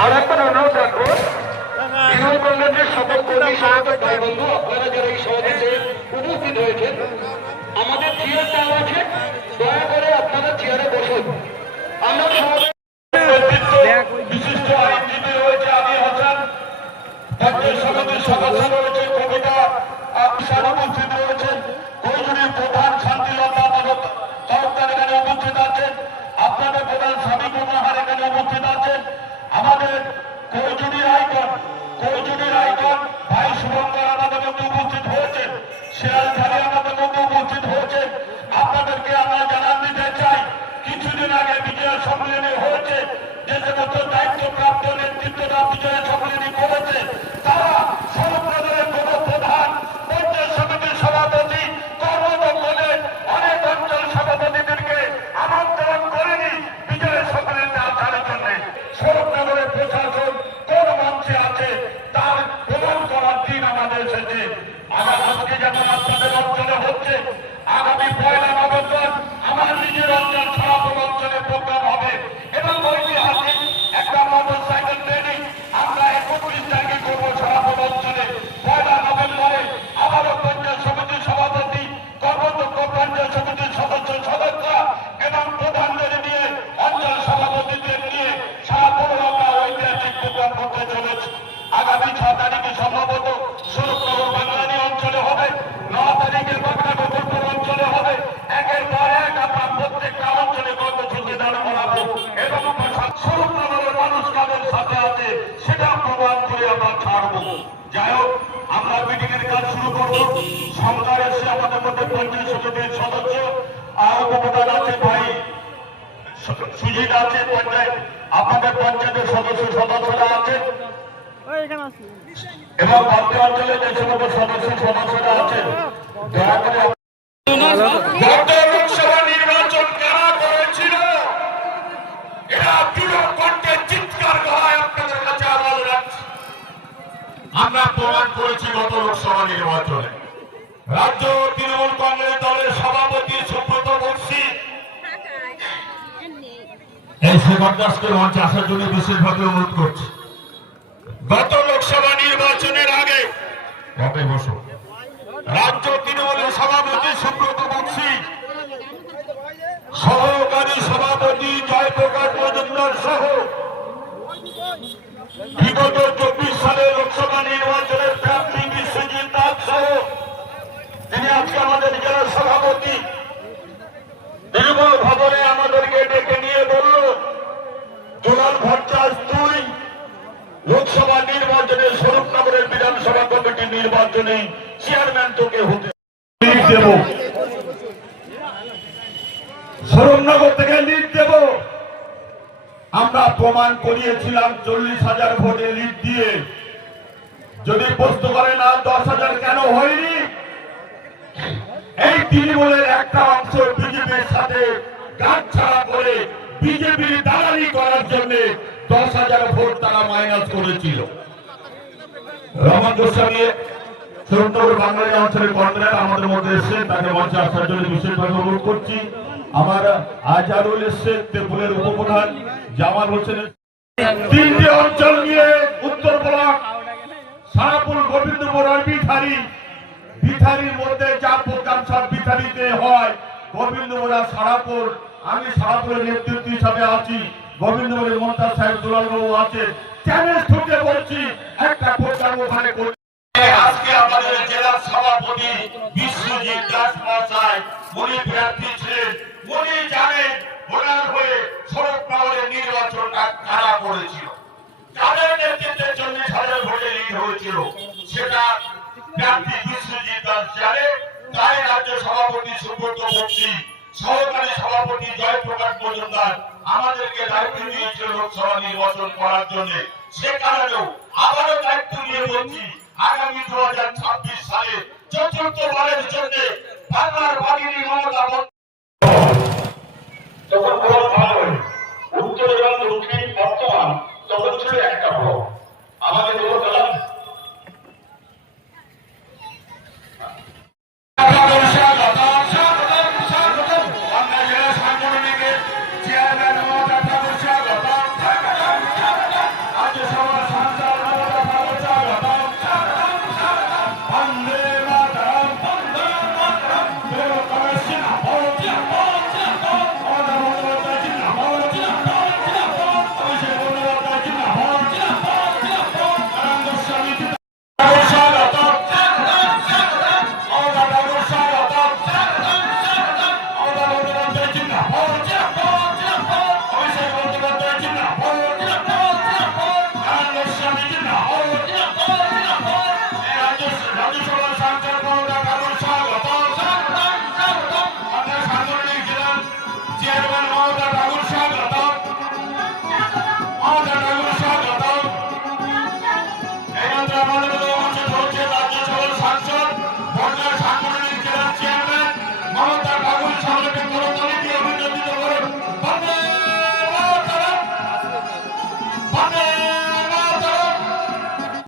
আর একটা অনুরোধ রাখবো, তৃণমূল কংগ্রেসের সকল কর্মী সমর্থক ভাই বন্ধু, আপনারা যারা এই সমাবেশে উপস্থিত হয়েছেন, আমাদের চেয়ার দেওয়া আছে, দয়া করে আপনারা চেয়ারে বসুন। আমরা বিশিষ্ট আইনজীবী রয়েছে আলী হাসান, পঞ্চায়েত সমিতির সদস্য রয়েছে কবিতা উপস্থিত রয়েছেন, কৈজুরির প্রধান শান্তিলতা তরফদার এখানে উপস্থিত আছেন, আপনাদের প্রধান সাবিক মহার এখানে উপস্থিত আছেন, আমাদের কৈজুরির আইকন ভাই শুভঙ্কর আমাদের মধ্যে উপস্থিত হয়েছেন, সিরাজধারী আমাদের মধ্যে উপস্থিত হয়েছেন। আপনাদেরকে আমরা জানান দিতে চাই, কিছুদিন আগে বিজয় সম্মেলনী হয়েছে, যে সমস্ত দায়িত্বপ্রাপ্ত নেতৃত্বরা বিজয় সম্মেলনী করেছে, তারা সমগ্রের কোন প্রধান, পঞ্চায়েত সমিতির সভাপতি, কর্মদক্ষদের অনেক অঞ্চল সভাপতিদেরকে আমন্ত্রণ করেনি বিজয় সম্মেলনে আসার জন্য। শরৎনগরের প্রশাসন কোন মঞ্চে আছে তার প্রমাণ করার দিন আমাদের এসেছে। আজকে যেমন আপনাদের অঞ্চলে হচ্ছে, আগামী 1 নভেম্বর আমার নিজের অঞ্চল সরাপুর অঞ্চলে প্রোগ্রাম হবে এবং ঐতিহাসিক একটা মোটরসাইকেল র্যালি আমরা 31 তারিখে করবো সরাপুর অঞ্চলে। 1 নভেম্বরে আবারও পঞ্চায়েত সমিতির সভাপতি, কর্মদক্ষ পঞ্চায়েত সমিতির সদস্য এবং প্রধানদের নিয়ে, অঞ্চল সভাপতিদের নিয়ে সারাপুর আমরা ঐতিহাসিক প্রোগ্রাম করতে চলেছি। আগামী 6 তারিখে সম্ভবত শরৎনগর বাংলানি অঞ্চলে হবে, 9 তারিখে বাংলা গোকুলপুর অঞ্চলে হবে। একের পর এক আমরা প্রত্যেকটা অঞ্চলে কর্মসূচি দাঁড় করাবো এবং শরৎনগরের মানুষ কাদের সাথে আছে সেটা প্রমাণ করে আমরা ছাড়বো। যাই হোক, আমরা মিটিং এর কাজ শুরু করবো। সংখ্যা এসে আমাদের মধ্যে পঞ্চায়েত সমিতির সদস্য উপপ্রধান আছে, ভাই সুজিত আছে, পঞ্চায়েত আপনাদের পঞ্চায়েতের সদস্যরা আছেন এবং বাকি অঞ্চলে যে সমস্ত সদস্যরা আছেন, দয়া করে গত লোকসভা নির্বাচন কারা করেছিল এরা দৃঢ় কণ্ঠে চিৎকার করায় আপনাদের কাছে আওয়াজ রাখছি। আমরা প্রমাণ করেছি গত লোকসভা নির্বাচনে। রাজ্য তৃণমূল কংগ্রেস দলের সভাপতি সুব্রত বক্সী এই শেখর দাসকে মঞ্চে আসার জন্য বিশেষভাবে অনুরোধ করছি। গত লোকসভা নির্বাচনের আগে রাজ্য তৃণমূলের সভাপতি সুব্রত বক্সী, সহকারী সভাপতি জয়প্রকাশ মজুমদার সহ বিগত 24 সালে লোকসভা নির্বাচনের প্রার্থী বিশ্বজিৎ দাস সহ, তিনি আজকে আমাদের জেলার সভাপতি নির্মল ভবনে আমাদেরকে ডেকে নিয়ে বলল, জোনাল ভট্টাচার্য তুই লোকসভা নির্বাচনে স্বরূপনগরের বিধানসভা কমিটির নির্বাচনে চেয়ারম্যান তোকে হতে দেব, স্বরূপনগর থেকে লিড দেব। আমরা প্রমাণ করিয়েছিলাম 40,000 ভোটে লিড দিয়ে। যদি প্রশ্ন করে না 10,000 কেন হয়নি, এই তৃণমূলের একটা অংশ বিজেপির সাথে গাঁটছাড়া করে বিজেপির দালালি করার জন্য 10,000 ভোট তারা মাইনাস করেছিল। রমন গোস্বামী শরৎনগর বাঙালি অঞ্চলের কর্মীরা আমাদের মধ্যে এসে তাকে মঞ্চে আসার জন্য বিশেষভাবে অনুরোধ করছি। আমার আজহারুল এসছে, তেপুলের উপপ্রধান জামাল হোসেন, 3টি অঞ্চল নিয়ে উত্তর ব্লক সারাপুর গোবিন্দপুর আর বিথারির মধ্যে যা প্রোগ্রাম সব বিথারিতে হয়, গোবিন্দপুর আর সারাপুর, আমি সারাপুরের নেতৃত্ব হিসাবে আছি, গোবিন্দপুরের মমতা সাহেব দুলালবাবু আছে, চ্যালেঞ্জ ঠুকে বলছি একটা প্রোগ্রাম ওখানে করছি। আজকে আমাদের জেলার সভাপতি বিশ্বজিৎ দাস মহাশয় উনি প্রার্থী ছিলেন, উনি জানেন ভোটার হয়ে শরৎনগরের নির্বাচনটা কারা করেছিল, যাদের নেতৃত্বে 40,000 ভোটে লিড হয়েছিল, সেটা প্রার্থী বিশ্বজিৎ দাস জানে। তাই রাজ্য সভাপতি সুব্রত বক্সী, সহকারী সভাপতি জয়প্রকাশ মজুমদার আমাদেরকে দায়িত্ব দিয়েছিল লোকসভা নির্বাচন করার জন্য। সে কারণেও আবারও দায়িত্ব নিয়ে বলছি, আগামী 2026 সালে চতুর্থবারের জন্য বাংলার বাহিনী মমতা তখন ভালো উত্তর এবং দক্ষিণ বর্তমান